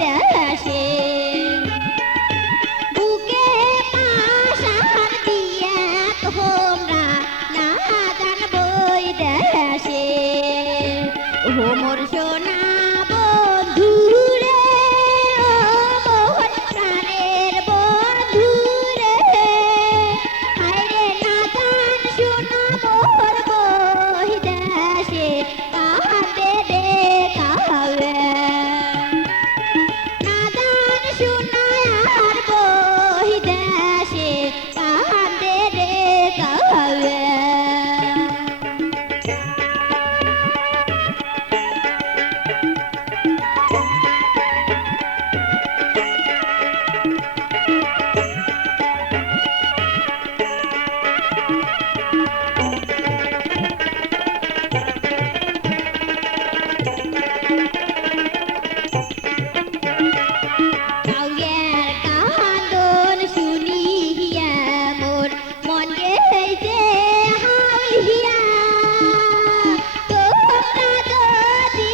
দেশে বুকে পাশার দিয়ে তোমরা না জানবই দেশে ও মোর সোনা বন্ধু রে ও মোর প্রাণের বন্ধু রে হায়রে না জান শোনা মোর বহি দেশে কাঁদে রে কাবে না জান শোনা আর বহি দেশে কাঁদে রে কাবে কাউয়ের কান্দন শুনিয়া মোর মন গেছে হাউলিয়া তোমরা যদি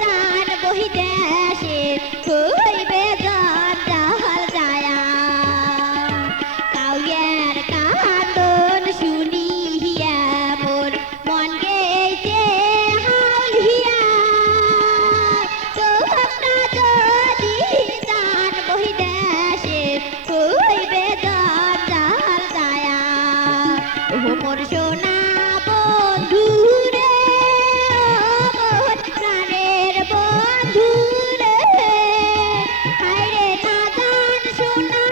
জান বহি দেশে হইবে জঞ্জাল যায়া কাউয়ের কান্দন শুনিয়া মোর মন গেছে হাউলিয়া তোমরা যদি জান বহি দেশে হইবে জঞ্জাল যায়া ও মোর সোনা বন্ধু রে ও মোর প্রাণের বন্ধু রে হায়রে না জান শোনা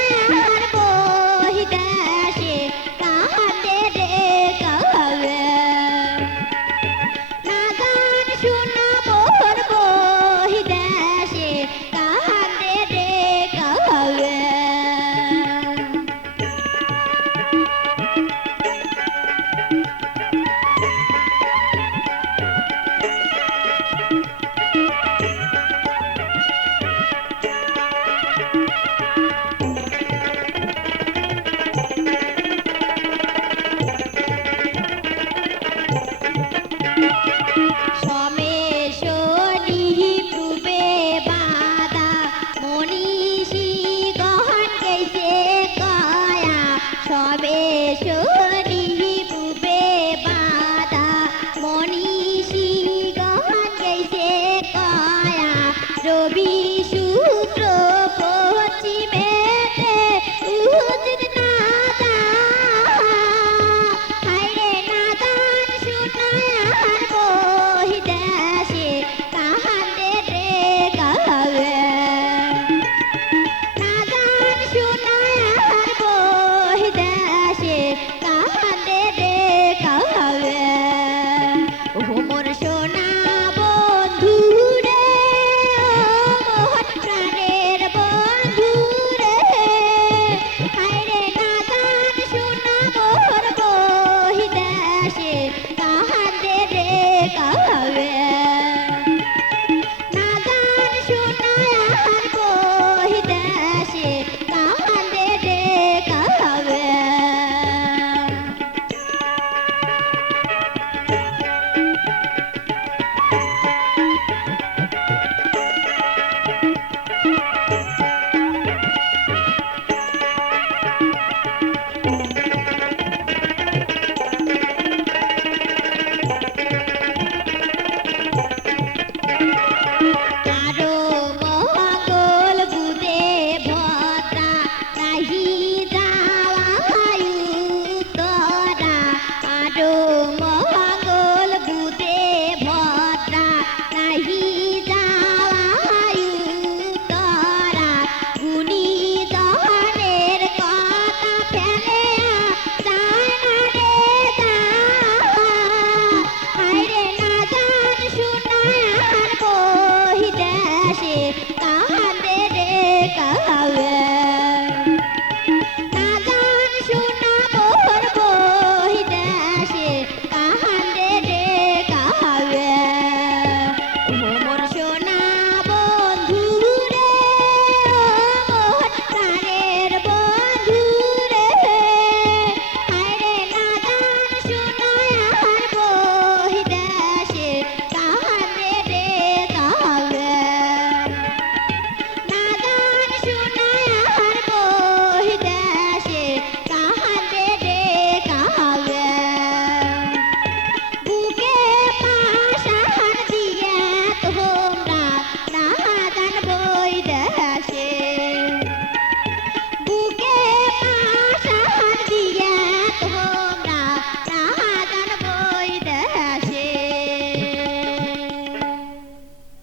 আর বহি দেশে কাঁদে রে কাবে না জান শোনা মোর বহি দেশে কাঁদে রে কাবে সমেশনি পূবে বাদা মনীষী গহন গেছে কয়া সমেশনি পূবে বাদা মনীষী গহন গেছে কয়া রবি শুক্র পশ্চিমেতে উদিত না যা হায়রে না জান শোনা আর বহি দেশে কাঁদে রে কাবে না জান শোনা আর বহি দেশে কাঁদে রে কাবে ও মোর সোনা বন্ধু রে ও মোর প্রাণের বন্ধু রে হায়রে না জান শোনা মোর বহি দেশে কাঁদে রে কাবে না জান শোনা আর বহি দেশে কাঁদে রে কাবে আরো মঙ্গল বুদে ভদ্রা নাহি যাওয়ায়ু তোরা আরো মঙ্গল বুদে ভদ্রা নাহি যাওয়ায়ু তোরা গুণী জনের কথা ফেলে যায় না রে যা হায়রে না জান শোনা আর বহি দেশে